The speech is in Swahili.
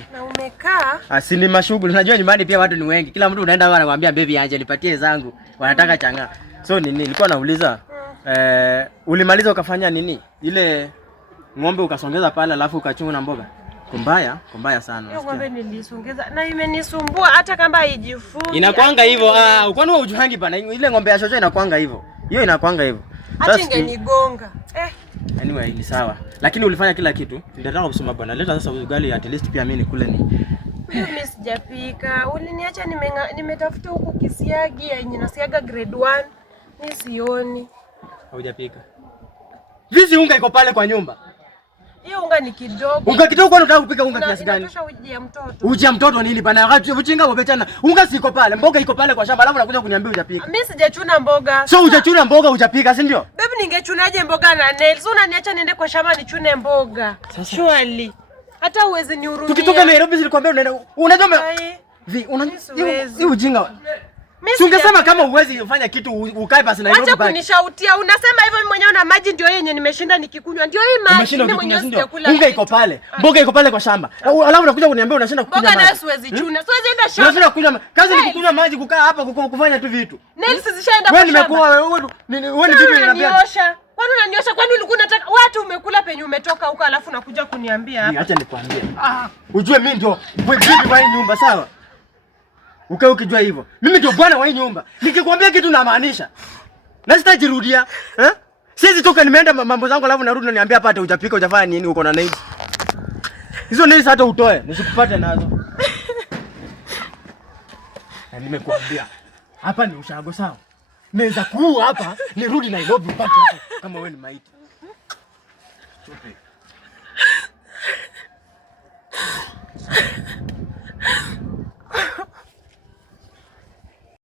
mashughuli. Na umekaa? Si ni mashughuli. Unajua nyumbani pia watu ni wengi. Kila mtu unaenda anakuambia baby anje nipatie zangu. Wanataka changa. So nilikuwa nauliza ulimaliza ukafanya nini? Ile ng'ombe ukasongeza pale alafu ukachunga na mboga. Kumbaya sana. Hiyo ng'ombe nilisongeza na imenisumbua hata kama haijifungi. Inakuanga hivyo. Kwani wewe ujuhangi bana? Ile ng'ombe ya shosho inakuanga hivyo. Hiyo inakuanga hivyo. Hata ingenigonga. Anyway, ni sawa. Lakini ulifanya kila kitu. Nitataka kusema bwana. Leta sasa ugali at least pia mimi nikule ni. Mimi sijapika. Uliniacha nimetafuta huko kisiagi yenye nasiaga grade 1. Mimi sioni. Haujapika. Vizi unga iko pale kwa nyumba. Hiyo unga ni kidogo. Unga kidogo unataka kupika unga kiasi gani? Unatosha uji ya mtoto. Uji ya mtoto nini bana? Wakati uchinga ubechana. Unga siko pale, mboga iko pale kwa shamba, alafu unakuja kuniambia hujapika. Mimi sijachuna mboga. So hujachuna mboga hujapika, si ndio? Baby ningechunaje mboga na nails? Unaniacha niende kwa shamba nichune mboga. Surely. Hata uwezi nihurumia. Tukitoka Nairobi nilikwambia unaenda. Unajua hii ujinga. Si ungesema kama uwezi kufanya kitu ukae basi Nairobi. Acha kunishautia. Unasema hivyo mimi mwenyewe na maji ndio yenye nimeshinda nikikunywa. Ndio hii maji mimi mwenyewe sijakula. Unga iko pale. Mboga iko pale kwa shamba. Alafu unakuja kuniambia unashinda kukunywa maji. Mboga nayo siwezi chuna. Siwezi enda shamba. Unashinda kukunywa. Kazi ni kukunywa maji, kukaa hapa kufanya tu vitu. Nails zishaenda kwa shamba. Wewe nimekuwa ni bibi unaniambia. Kwani unaniosha? Kwani ulikuwa unataka watu umekula penye umetoka huko alafu unakuja kuniambia hapa? Acha nikwambie. Ujue mimi ndio bibi wa hii nyumba, sawa? Ukae ukijua hivyo. Mimi ndio bwana wa hii nyumba. Nikikwambia kitu namaanisha. Na sitajirudia. Siwezi toka nimeenda mambo zangu alafu narudi unaniambia hapa hata hujapika hujafanya nini uko na nails. Hizo nails hata utoe, nisikupate nazo. Na nimekuambia hapa ni ushago, sawa? Naweza kuua hapa nirudi Nairobi upate hapo kama wewe ni maiti. Chope.